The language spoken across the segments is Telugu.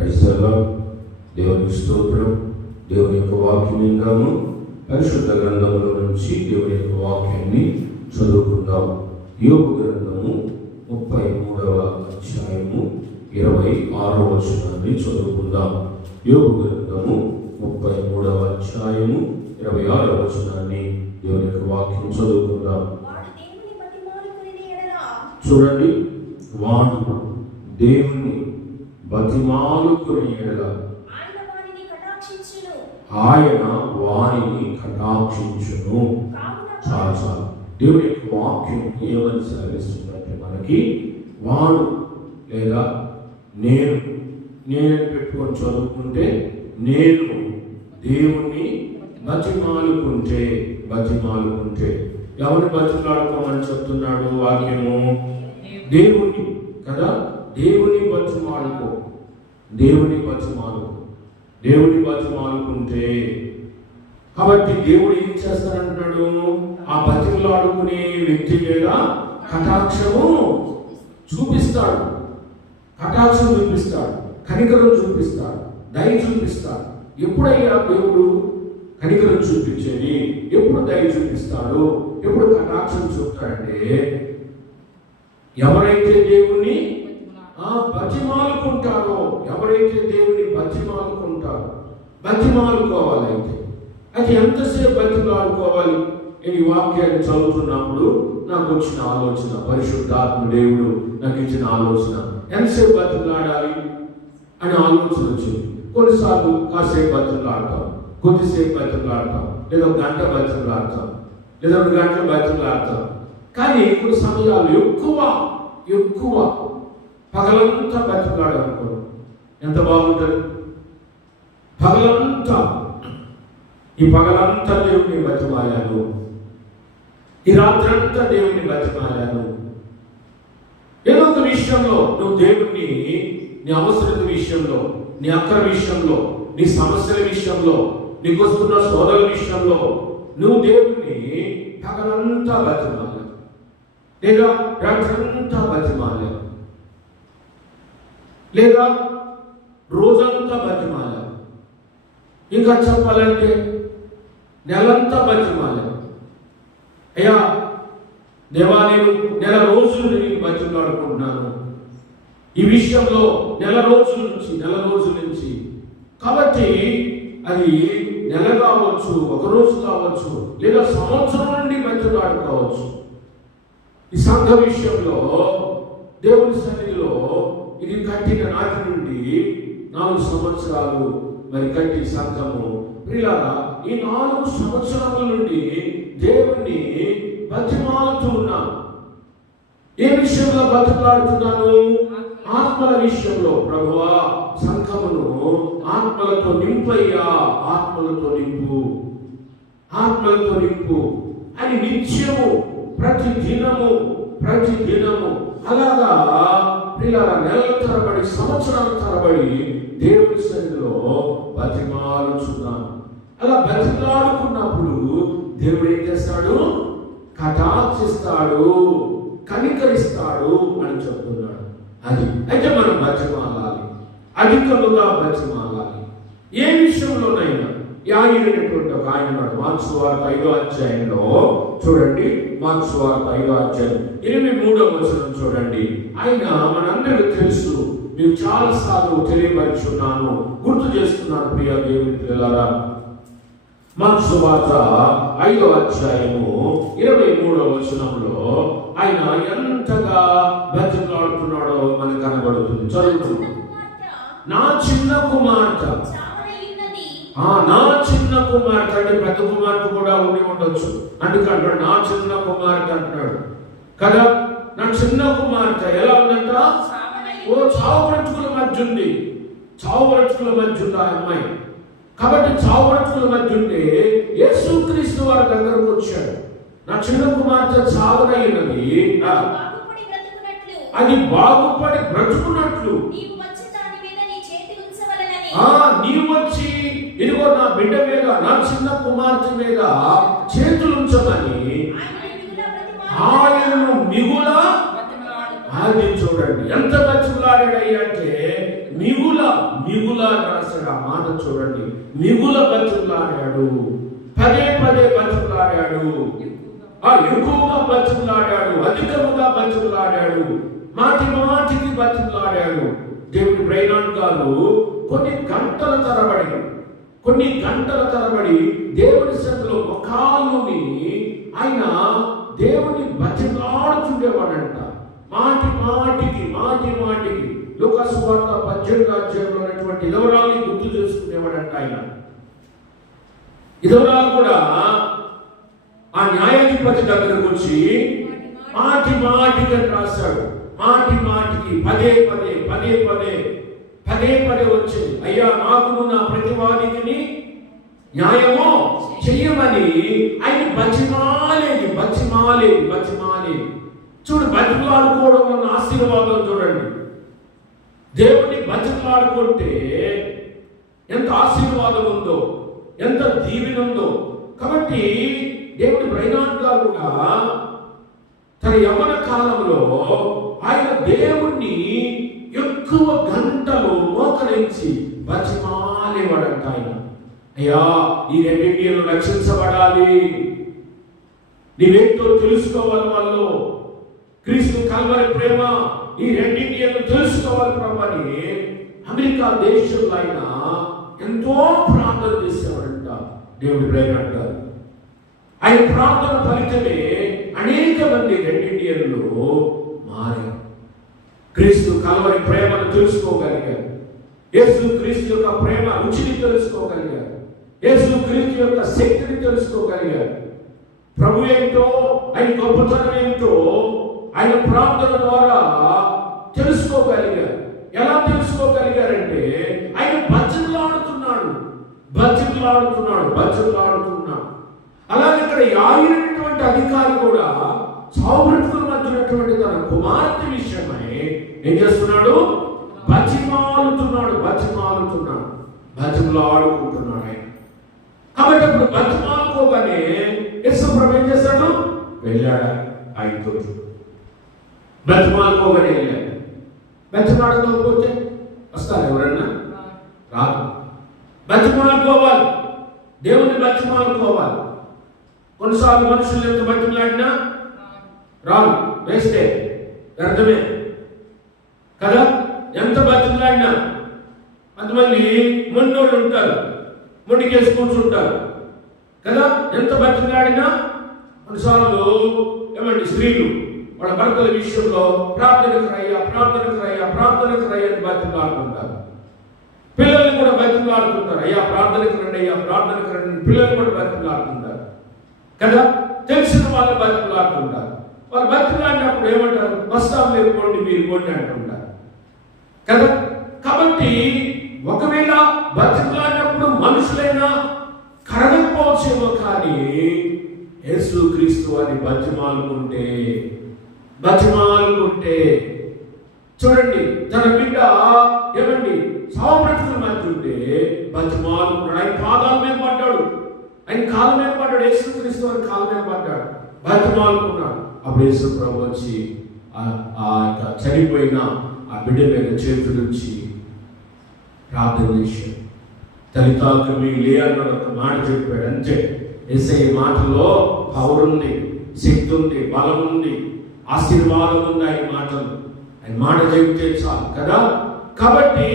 Praise the lord. దేవునికి స్తోత్రం. దేవుని యొక్క వాక్యం విందాము. పరిశుద్ధ గ్రంథముల నుంచి దేవుని యొక్క వాక్యాన్ని చదువుకుందాం. యోబు గ్రంథము 33వ అధ్యాయము 26వ వచనాన్ని చదువుకుందాం. యోబు గ్రంథము 33వ అధ్యాయము 26వ వచనాన్ని దేవుని యొక్క వాక్యం చదువుకుందాం. చూడండి, వాడు దేవుని బతిమాలుకుని ఎడల ఆయన వారిని కటాక్షించును. చాలా చాలా దేవుని యొక్క వాక్యం ఏమని సెలవిస్తుందంటే, మనకి వాడు లేదా నేను పెట్టుకొని చదువుకుంటే, నేను దేవుణ్ణి బతిమాలుకుంటే ఎవరిని బతిమాలుకోమని చెప్తున్నాడు వాక్యము? దేవుణ్ణి కదా. దేవుని బతిమాలుకుంటే, కాబట్టి దేవుడు ఏం చేస్తానంటున్నాడు? ఆ బతిమలాడుకునే వ్యక్తి మీద కటాక్షము చూపిస్తాడు, కనికరం చూపిస్తాడు, దయ చూపిస్తాడు. ఎప్పుడయ్యా దేవుడు కనికరం చూపించేది? ఎప్పుడు దయ చూపిస్తాడు? ఎప్పుడు కటాక్షం చూపుతాడంటే, ఎవరైతే దేవుణ్ణి బతిమాలుకుంటారో, బతిమాలుకోవాలైతే అది ఎంతసేపు బతిమాలుకోవాలి? నేను ఈ వాక్యాన్ని చదువుతున్నప్పుడు నాకు వచ్చిన ఆలోచన, పరిశుద్ధాత్మ దేవుడు నాకు ఇచ్చిన ఆలోచన, ఎంతసేపు బతిమాలాడాలి అనే ఆలోచన వచ్చింది. కొన్నిసార్లు కాసేపు బతిమాలాడతాం, కొద్దిసేపు బతిమాలాడతాం, లేదా ఒక గంట బతిమాలాడతాం, లేదా 2 గంటలు బతిమాలాడతాం. కానీ కొన్ని సమయాలు ఎక్కువ పగలంతా బతిమాలాడనుకోండి, ఎంత బాగుంటుంది? ఈ పగలంతా దేవుని బతిమాలాను, ఈ రాత్రంతా దేవుని బతిమాలాను. ఏదో ఒక విషయంలో నువ్వు దేవుణ్ణి, నీ అవసరత విషయంలో, నీ అక్కర విషయంలో, నీ సమస్యల విషయంలో, నీకు వస్తున్న సోదరుల విషయంలో నువ్వు దేవుణ్ణి పగలంతా బతిమాలాను, లేదా రాత్రంతా బతిమాలాను, లేదా రోజంతా బతిమాలాను. ఇంకా చెప్పాలంటే నెలంతా బతిమాలాను. అయ్యా దేవా, నేను నెల రోజులు నేను బతిమాలుకుంటున్నాను ఈ విషయంలో, నెల రోజుల నుంచి. కాబట్టి అది నెల కావచ్చు, ఒక రోజు కావచ్చు, లేదా సంవత్సరం నుండి బతిమాలుకోవచ్చు. ఈ సంఘ విషయంలో దేవుని సన్నిధిలో ఇది కట్టిన నాటి నుండి 4 సంవత్సరాలు మరి కట్టి సంఘము ప్రియులారా, ఈ 4 సంవత్సరాల నుండి దేవుణ్ణి బతిమాలుతూ ఉన్నాను. ఏ విషయంలో బతిమాలుతున్నాను? ఆత్మల విషయంలో. ప్రభువా, సంఘమును ఆత్మలతో నింపయ్యా, ఆత్మలతో నింపు అని నిత్యము, ప్రతి దినము అలాగా ప్రియులారా, నెలల తరబడి, సంవత్సరాల తరబడి దేవుని సన్నిధిలో బతిమాలుచున్నాను. అలా బతిమాలుకున్నప్పుడు దేవుడు ఏం చేస్తాడు? కటాక్షిస్తాడు, కనికరిస్తాడు అని చెప్తున్నాడు. అది అయితే మనం బతిమాలాలి, అధికముగా బతిమాలాలి. ఏ విషయంలోనైనా యాయినటువంటి ఒక ఆయన ఉన్నాడు. మార్కు సువార్త 5వ అధ్యాయంలో చూడండి, మార్కు సువార్త 5వ అధ్యాయం 23వ వచనం చూడండి. ఆయన మనందరికీ తెలుసు, మీరు చాలా సార్లు తెలియపరుచున్నాను, గుర్తు చేస్తున్నాను ప్రియ దేవుని పిల్లలారా. మార్కు సువార్త 5వ అధ్యాయము 23వ వచనంలో ఆయన ఎంతగా బతిమాలుతున్నాడో మనకు కనబడుతుంది. చదువుతున్నాం. నా చిన్న కుమార్తె అంటే పెద్ద కుమార్తె కూడా ఉండి ఉండొచ్చు, అందుకంటాడు నా చిన్న కుమార్తె అంటున్నాడు కదా. నా చిన్న కుమార్తె ఎలా ఉందంట? చావు బ్రతుకుల మధ్య ఉంది ఆ అమ్మాయి. కాబట్టి చావు బ్రతుకుల మధ్య ఉంటే యేసుక్రీస్తు వారి దగ్గరకు వచ్చాడు. నా చిన్న కుమార్తె చావనైనది, అది బాగుపడి బ్రతుకున్నట్లు నీవు వచ్చి ఇదిగో నా బిడ్డ మీద, నా చిన్న కుమార్తె మీద చేతులుంచమని ఆయనను మిగుల. అది చూడండి ఎంత బతిమలాడాడు అంటే మిగుల మిగుల రాశాడు. ఆ మాట చూడండి, మిగుల బతిమలాడాడు, పదే పదే బతిమలాడాడు, ఎక్కువగా బతిమలాడాడు, అధికముగా బతిమలాడాడు, మాటి మాటికి బతిమలాడాడు. దేవుడి బ్రైనాడ్ గారు కొన్ని గంటల తరబడి దేవుని సన్నిధిలో ముఖాలుని ఆయన దేవుని బతిమలాడుతుండేవాడంట. మాటి మాటికి లూకాసు వార్త 18వ అధ్యాయంలో ఉన్నటువంటి విధవరాల్ని గుర్తు చేసుకునేవాడంట ఆయన. విధవరాలు కూడా ఆ న్యాయాధిపతి దగ్గరకు వచ్చి మాటికి అని రాశాడు. మాటికి పదే పదే వచ్చింది, అయ్యా నాకు నా ప్రతివాదికి న్యాయము చెయ్యమని ఆయన బతిమాలేది. చూడు, బతిమలాడుకోవడం వల్ల ఆశీర్వాదం చూడండి. దేవుడిని బతిమలాడుకుంటే ఎంత ఆశీర్వాదం ఉందో, ఎంత దీవెన ఉందో. కాబట్టి దేవుడి బ్రైనాడ్ గారు కూడా తన యవ్వన కాలంలో ఆయన దేవుణ్ణి ఎక్కువ గంటలు మోకరించి బతిమాలేవాడంట. ఆయన, అయ్యా ఈ రెండింటిని రక్షించబడాలి, నీవేంటో తెలుసుకోవాలి, వాళ్ళు క్రీస్తు కల్వరి ప్రేమ ఈ రెండింటిని తెలుసుకోవాలి ప్రభని అమెరికా దేశంలో ఆయన ఎంతో ప్రార్థన చేసేవాడంట దేవుడి బ్రైనాడ్ గారు. ఆయన ప్రార్థన ఫలితమే అనేక మంది రెండింటిలో మారారు. క్రీస్తు కల్వరి ప్రేమను తెలుసుకోగలిగారు, యేసు క్రీస్తు యొక్క ప్రేమ రుచిని తెలుసుకోగలిగారు, యేసు క్రీస్తు యొక్క శక్తిని తెలుసుకోగలిగారు. ప్రభు ఏంటో, ఆయన గొప్పతనం ఏంటో ఆయన ప్రార్థన ద్వారా తెలుసుకోగలిగారు. ఎలా తెలుసుకోగలిగారంటే ఆయన బతిమలాడుతున్నాడు. అలాగే ఇక్కడ యాయినటువంటి అధికారి కూడా సౌబ్రతుల మధ్య ఉన్నటువంటి తన కుమార్తె విషయమై ఏం చేస్తున్నాడు? బతిమలాడుకుంటున్నాడు ఆయన. కాబట్టి అప్పుడు బతిమాలుకోగానే యేసు ప్రభు ఏం చేశాడు? వెళ్ళాడు ఆయనతో. బతిమాలుకోగానే వెళ్ళాడు. బతిమాడుకోకపోతే వస్తారు ఎవరన్నా? రాదు. బతిమాలుకోవాలి, దేవుని బతిమాలుకోవాలి. కొన్నిసార్లు మనుషులు ఎంత బతిమలాడినా రాదు, వేస్తే వ్యర్థమే కదా. ఎంత బతిమలాడినా కొంతమంది మొండోళ్ళు ఉంటారు, మొండికేసి కూర్చుంటారు కదా. ఎంత బతిమలాడినా కొన్నిసార్లు ఏమండి స్త్రీలు వాళ్ళ భర్తల విషయంలో ప్రార్థనకు రయ్యా అని బతిమలాడుతుంటారు. పిల్లల్ని కూడా బతిమలాడుతుంటారు, అయ్యా ప్రార్థనకు రండి పిల్లలు కూడా బతిమలాడుతుంటారు కదా. తెలిసిన వాళ్ళు బతిమలాడుతుంటారు. వాళ్ళు బతిమలాడినప్పుడు ఏమంటారు? వస్తాం లేదు, పోండి మీరు పోండి అంటుంటారు కదా. కాబట్టి ఒకవేళ బతిమలాడినప్పుడు మనుషులైనా కరగకపోవచ్చేమో, కానీ యేసు క్రీస్తు అని బతిమాలుకుంటే చూడండి, తన బిడ్డ ఏమండి సావబ్రతుకుల మధ్య ఉంటే బతిమాలుకున్నాడు. ఆయన పాదాల మీద పడ్డాడు, ఆయన కాళ్ళ మీద పడ్డాడు, యేసు క్రీస్తు అని కాళ్ళ మీద పడ్డాడు, బతిమాలుకున్నాడు. అప్పుడు యేసు ప్రభు వచ్చి చనిపోయిన ఆ బిడ్డ మీద చేతుల నుంచి ప్రార్థన చేశాడు. తల్లితాకమి లే అన్నాడు, ఒక మాట చెప్పాడు అంతే. యేసయ్య మాటలో పవర్ ఉంది, శక్తి ఉంది, బలం ఉంది, ఆశీర్వాదం ఉంది. ఆయన మాట చెబితే చాలు కదా. కాబట్టి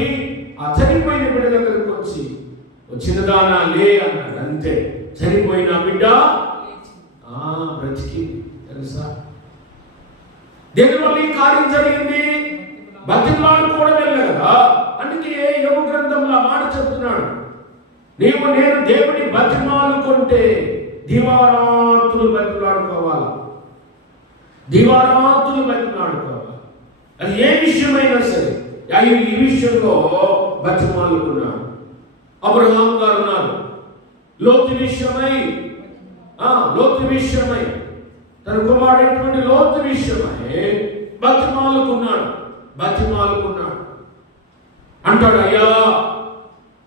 ఆ చనిపోయిన బిడ్డ దగ్గరకు వచ్చి చిన్నదానా లే అన్నాడు అంతే. చనిపోయిన బిడ్డ బ్రతికి, తెలుసా దేనివల్ల ఈ కార్యం జరిగింది? బతిమలాడుకోవడం కదా. అందుకే యోగ గ్రంథంలో మాట చెప్తున్నాడు, నేను దేవుని బతిమాలుకుంటే దివారాత్రులు బతిమలాడుకోవాలి. అది ఏ విషయమైనా సరే. ఈ విషయంలో బతిమాలుకున్నాడు. అబ్రహాం గారు ఉన్నారు, లోతు విషయమై తన కుమారుడైనటువంటి లోతు విషయమై బతిమాలుకున్నాడు. అంటాడు, అయ్యా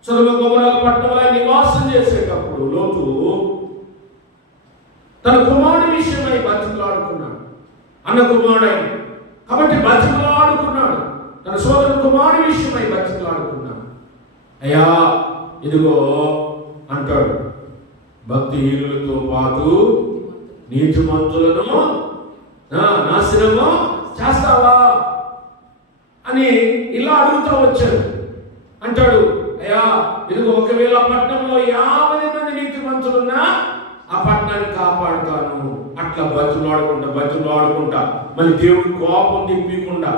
సొదొమ గొమొర్రా పట్టణంలో నివాసం చేసేటప్పుడు లోతు తన కుమారుడి విషయమై బతిమలాడుకున్నాడు. అన్న కుమారుడైన కాబట్టి బతిమలాడుకున్నాడు. తన సోదరుడు కుమారుడి విషయమై బతిమలాడుకున్నాడు. అయ్యా ఇదిగో అంటాడు, భక్తిహీనులతో పాటు నీతిమంతులను నాశనము చేస్తావా అని ఇలా అడుగుతూ వచ్చాడు. అంటాడు, అయ్యా ఇదిగో ఒకవేళ పట్టణంలో 50 మంది నీతిమంతులున్నా ఆ పట్టణాన్ని కాపాడుతాను. అట్లా బతులాడుకుంటా మళ్ళీ దేవుడు కోపం తెప్పకుండా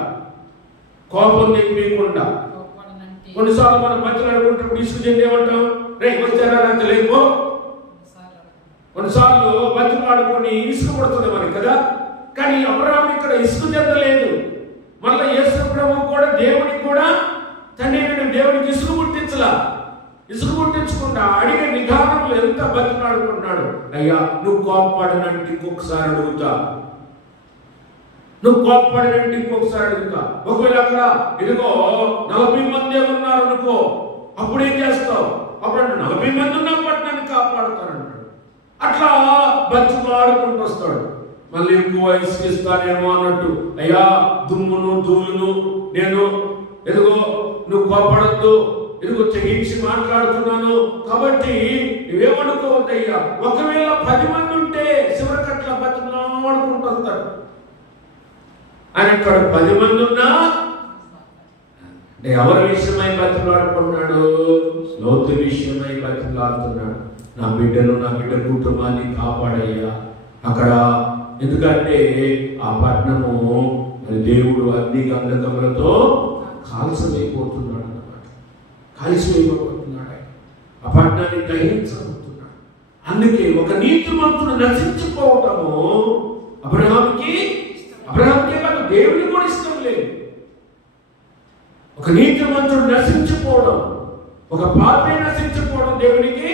కొన్నిసార్లు మనం బతులాడుకుంటే ఇసుకు చెందేమంటాం, రే వచ్చారా అంత లేవు. కొన్నిసార్లు బతులాడుకొని ఇసుకు పడుతుంది మనకి కదా. కానీ అబ్రహాం ఇక్కడ ఇసుకు చెందలేదు. మళ్ళీ యేసు ప్రభువు కూడా దేవునికి కూడా తండ్రి దేవునికి ఇసుకు పుట్టించకుండా అడిగే విధానంలో ఎంత బతులాడుకుంటున్నాడు. అయ్యా నువ్వు కోప్పడినంటే ఇంకొకసారి అడుగుతా. ఒకవేళ అక్కడ ఇదిగో 40 మంది ఉన్నారు అనుకో, అప్పుడు ఏం చేస్తావు? అప్పుడు 40 మంది ఉన్న పట్టణాన్ని కాపాడుతానంటాడు. అట్లా బతులాడుకుంటూ వస్తాడు. మళ్ళీ ఎక్కువ ఇసుకిస్తానేమో అన్నట్టు, అయ్యా దుమ్మును ధూళును నేను ఎదుగో నువ్వు కోపడద్దు, ఎదుగో తెగించి మాట్లాడుతున్నాను కాబట్టి నువ్వేమనుకోవద్దయ్యా. ఒకవేళ 10 మంది ఉంటే చివరికట్లా బతులాడుకుంటూ వస్తాడు. ఆయన ఇక్కడ 10 మంది ఉన్నా ఎవరి విషయమై బతులాడుకుంటున్నాడు? లోతు విషయమై బతులాడుతున్నాడు. నా బిడ్డ కుటుంబాన్ని కాపాడయ్యా అక్కడ. ఎందుకంటే ఆ పట్టణము మరి దేవుడు అగ్ని గంధకములతో కాల్చమైపోతున్నాడు అన్నమాట. ఆ పట్టణాన్ని గ్రహించబోతున్నాడు. అందుకే ఒక నీతిమంతుడు నశించిపోవటము అబ్రహాంకే కాదు, దేవుడికి కూడా ఇష్టం లేదు. ఒక నీతిమంతుడు నశించిపోవడం, ఒక పాపే నశించిపోవడం దేవునికి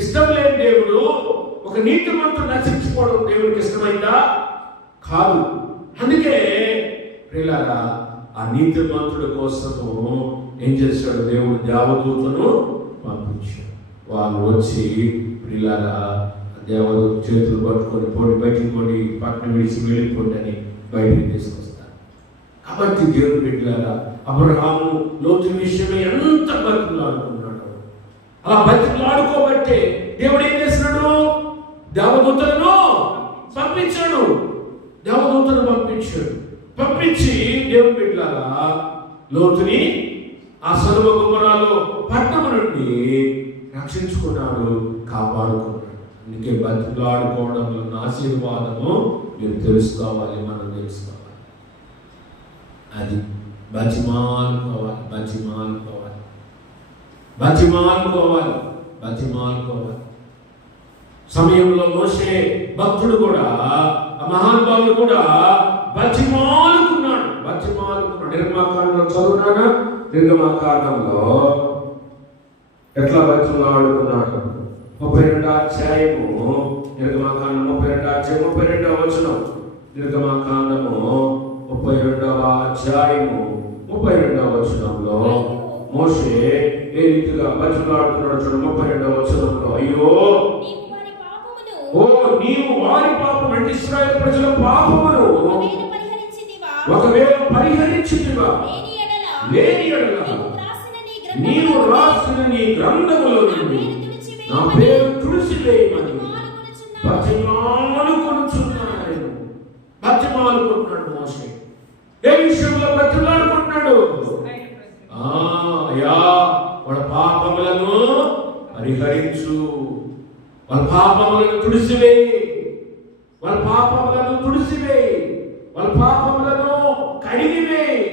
ఇష్టం లేదు. దేవుడు ఒక నీతిమంతుడు నశించిపోవడం దేవుడికి ఇష్టమైందా? కాదు. అందుకే ప్రియులారా ఆ నీతిమంతుడి కోసము ఏం చేశాడు? దేవుడు దేవదూతను పంపించాడు. వాళ్ళు వచ్చి ప్రియులారా దేవదూత చేతులు పట్టుకొని బయటికి పోయి పట్టణం విడిచి వెళ్ళిపోండి అని బయటికి తీసుకొస్తారు. కాబట్టి దేవుడు బిడ్డలారా అబ్రహాము లోతు విషయమే ఎంత బతుకులాడుకున్నాడు. అలా బతుకులాడుకోబట్టే దేవుడు ఏం చేస్తున్నాడు? దేవదూతలను పంపించి దేవుడు బిడ్డలారా లోతుని ఆ సొదొమ గొమొర్రాలో పట్టణం నుండి రక్షించుకున్నాడు, కాపాడుకున్నాడు. అందుకే బతుకులాడుకోవడంలో ఆశీర్వాదము మీరు తెలుసుకోవాలి, మనం తెలుసుకోవాలి. అది బతిమాలుకోవాలి. సమయంలో మోషే భక్తుడు కూడా మహానుభావుడు కూడా బతిమాలుకున్నాడు. నిర్గమాకాండంలో చదువునానా? నిర్గమాకాండంలో ఎట్లా బతిమాలుకున్నాడు? 32వ అధ్యాయము నిర్గమాకాండం 32వ వచనం. నిర్గమాకాండము 32వ అధ్యాయము 32వ వచనంలో మోషే ఏ రీతిగా బతిమాలుతున్నాడు చూడండి. 32వ వచనంలో, అయ్యో నీవు వారి పాపం అంటే ఇశ్రాయేలు ప్రజల పాపమును ఒకవేళ పరిహరించితివా లేని ఎడల నీవు రాసిన నీ గ్రంథములో నుండి నా పేరు తుడిచివేయమని బతిమాలుకుంటున్నాడు మోషే. ఏ విషయంలో బతిమాలుకుంటున్నాడు? అయ్యా వాళ్ళ పాపములను పరిహరించు, వాళ్ళ పాపములను తుడిసివేయి, వాళ్ళ పాపములను కడిగివేయి,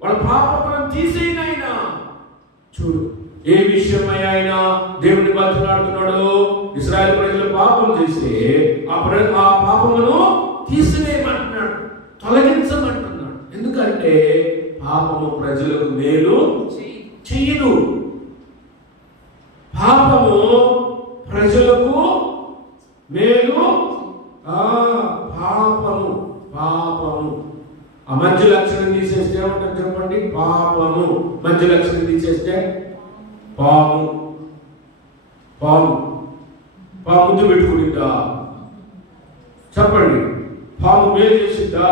వాళ్ళ పాపములను తీసేయనైనా. చూడు ఏ విషయమై ఆయన దేవుని బతులాడుతున్నాడు? ఇశ్రాయేలు ప్రజలు పాపం చేస్తే ఆ పాపమును తీసివేయమంటున్నాడు, తొలగించమంటున్నాడు. ఎందుకంటే పాపము ప్రజలకు మేలు చెయ్యదు. పాపము ప్రజలకు మేలు పాపము ఆ మధ్య లక్షణం తీసేస్తే ఏమంటారు చెప్పండి? పాపము. మధ్య లక్షణం తీసేస్తే పాము ముద్దు పెట్టుకుంటుందా? చెప్పండి. పాము మేలు చేసిందా?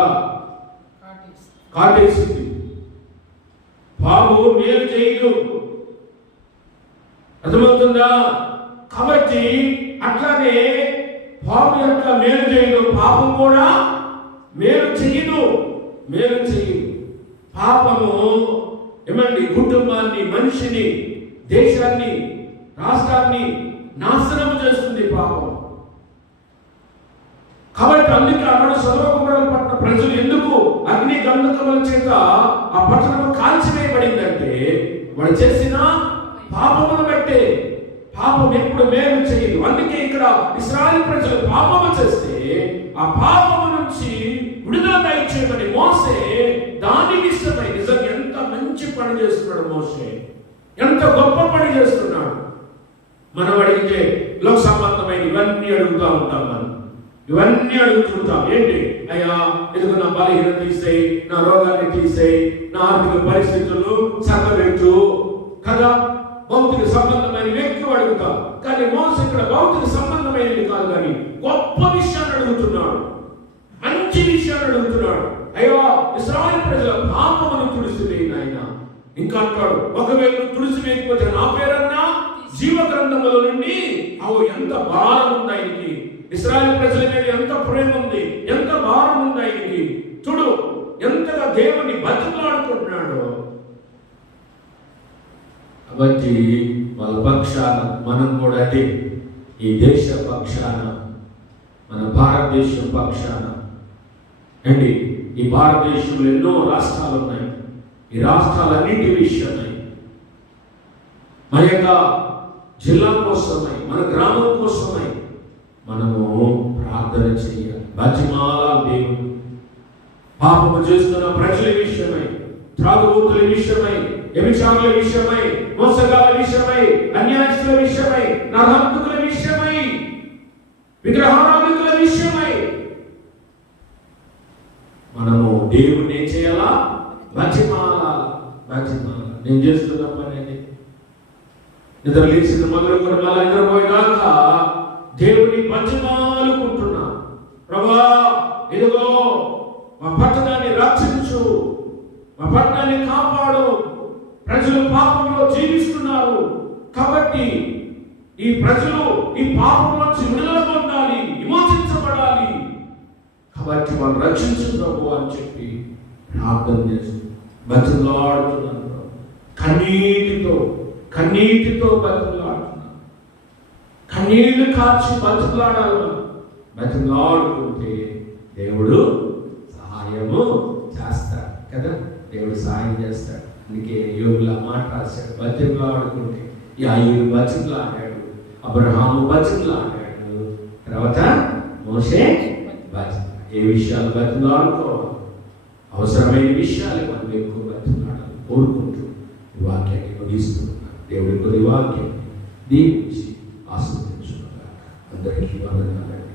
కాటేసింది. పాము మేలు చేయదు. అర్థమవుతుందా? కాబట్టి అట్లానే పాపం ఎట్లా మేలు చేయదు, పాపం కూడా మేలు చేయదు. పాపము ఏమండి కుటుంబాన్ని, మనిషిని, దేశాన్ని, రాష్ట్రాన్ని నాశనం చేస్తుంది పాపం. కాబట్టి అందుకే అక్కడ సొదొమ పట్టణ ప్రజలు ఎందుకు అగ్ని గంధకముల చేత ఆ పట్టణం కాల్చివేయబడిందంటే వాడు చేసిన పాపమును బట్టే. పాపం ఎప్పుడు మేలు చేయదు. అందుకే ఇక్కడ ఇశ్రాయేలు ప్రజలు పాపము చేస్తే ఆ పాపము నుంచి విడుదల దయచేయమని మోసే దానికి ఇష్టపడి, నిజంగా ఎంత మంచి పని చేస్తున్నాడు మోసే, ఎంత గొప్ప పని చేస్తున్నాడు. మనం అడిగితే లోక సంబంధమైన ఇవన్నీ అడుగుతూ ఉంటాం. ఇవన్నీ అడుగుతుంటాం. ఏంటి? అయ్యా ఎందుకు నా బలహీనత తీసేయి, నా రోగాన్ని తీసేయి, నా ఆర్థిక పరిస్థితులు చక్కబెట్టు కదా. భౌతిక సంబంధమైన వ్యక్తులు అడుగుతాం. కానీ మోసే ఇక్కడ భౌతిక సంబంధమైనది కాదు, కానీ గొప్ప విషయాన్ని అడుగుతున్నాడు, మంచి విషయాన్ని అడుగుతున్నాడు. అయ్యో ఇశ్రాయేలు ప్రజల పాపమును తుడిసివేయి నాయన. ఇంకా అంటాడు, ఒకవేళ తుడిసివేయకపోతే నా పేరన్నా జీవ గ్రంథముల నుండి ఎంత భారం ఉంది ఆయనకి. ఇశ్రాయేలు ప్రజల మీద ఎంత ప్రేమ ఉంది, ఎంత భారం ఉంది ఆయనకి. చూడు ఎంతగా దేవుని బతిమలాడుకుంటున్నాడు. కాబట్టి వాళ్ళ పక్షాన మనం కూడా అదే, ఈ దేశ పక్షాన, మన భారతదేశం పక్షాన అండి. ఈ భారతదేశంలో ఎన్నో రాష్ట్రాలు ఉన్నాయి. ఈ రాష్ట్రాలన్నింటి విషయమై, మన యొక్క జిల్లా కోసమై, మన గ్రామం కోసమై మనము ప్రార్థన చేయాలి. బతిమాల దేవుడు పాపము చేస్తున్న ప్రజల విషయమై, త్రాగుబోతుల విషయమై, వ్యభిచారుల విషయమై, మోసగాల విషయమై, అన్యాయస్తుల విషయమై, నరహంతకుల విషయమై, విగ్రహారాధికుల విషయమై మనము దేవుణ్ణి ఏం చేయాలా? బతిమాల. నేను చేస్తున్న పని అది. నిద్ర లేచిన మొదలుకొని మళ్ళా నిద్రపోయినాక దేవుని బతిమాలుకుంటున్నా, ప్రభా ఇదిగో మా పట్టణాన్ని రక్షించు, మా పట్టణాన్ని కాపాడు. ప్రజలు పాపంలో జీవిస్తున్నారు కాబట్టి ఈ ప్రజలు ఈ పాపం నుంచి విడుదల పొందాలి, విమోచించబడాలి. కాబట్టి వాళ్ళు రక్షించు ప్రభు అని చెప్పి ప్రార్థన చేస్తూ బతిమలాడుతున్నాను. కన్నీటితో బతిమలాడుతున్నాను. కన్నీళ్లు కార్చి బతిమలాడాలి. బతిమలాడుకుంటే దేవుడు సహాయము చేస్తాడు కదా. దేవుడు సహాయం చేస్తాడు. అందుకే యోగులా మాట రాశాడు, బతిమలాడుకుంటే. యాయిరు బతిమలాడాడు, అబ్రహాము బతిమలాడాడు, తర్వాత మోషే బతిమలాడాడు. ఏ విషయాలు బతిమలాడుకోవాలి? అవసరమైన విషయాలు మనం ఎక్కువ బతిమలాడాలి కోరుకుంటూ ఈ వాక్యాన్ని ముగిస్తున్నాను. దేవుడి కొన్ని వాక్యాన్ని దీవించి ఆశీర్వదించుకున్నాను. అందరికీ వందనాలు.